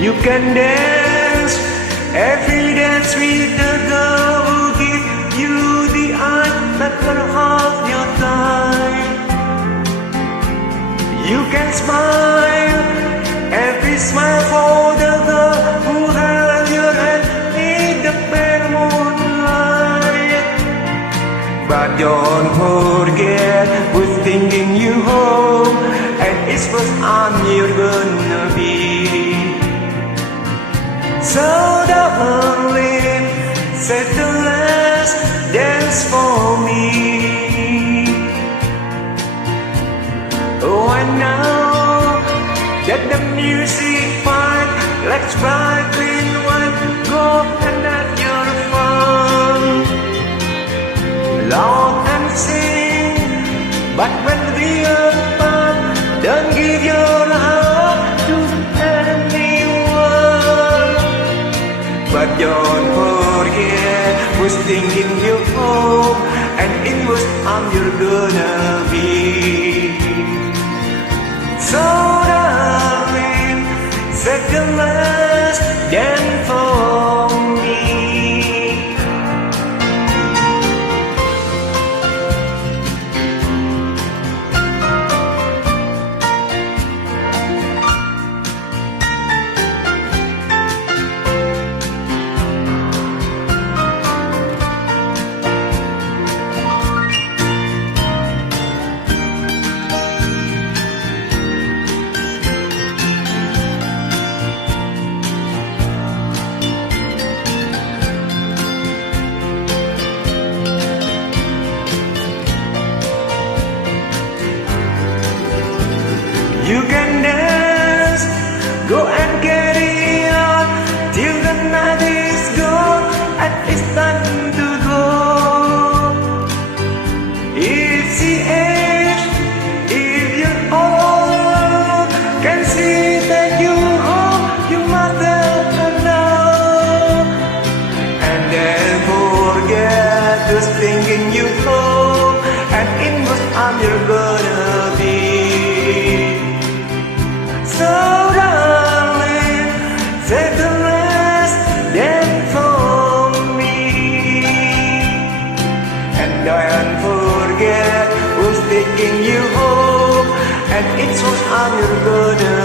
You can dance every dance with the girl who give you the eye that will hold your time. You can smile every smile for the girl who held your hand in the pale moonlight. But don't forget who's thinking you home, and it's first time you're gonna be. So darling, set the last dance for me. Oh, I know that the music fine, like sparkling wine, go and have your fun. Laugh and sing, but when we are apart, don't give your heart to anyone. But don't forget who's thinking you home, and in whose arm you're gonna be. So darling, set the last dance for me. You can dance, go and get it on, till the night is gone and it's time to go. If the age, if you're old, can see that you home, you must know. And then forget who's thinking you home, and in whose arm you're gonna be. So darling, set the last dance for me. And don't forget who's taking you home, and it's whose arm you're gonna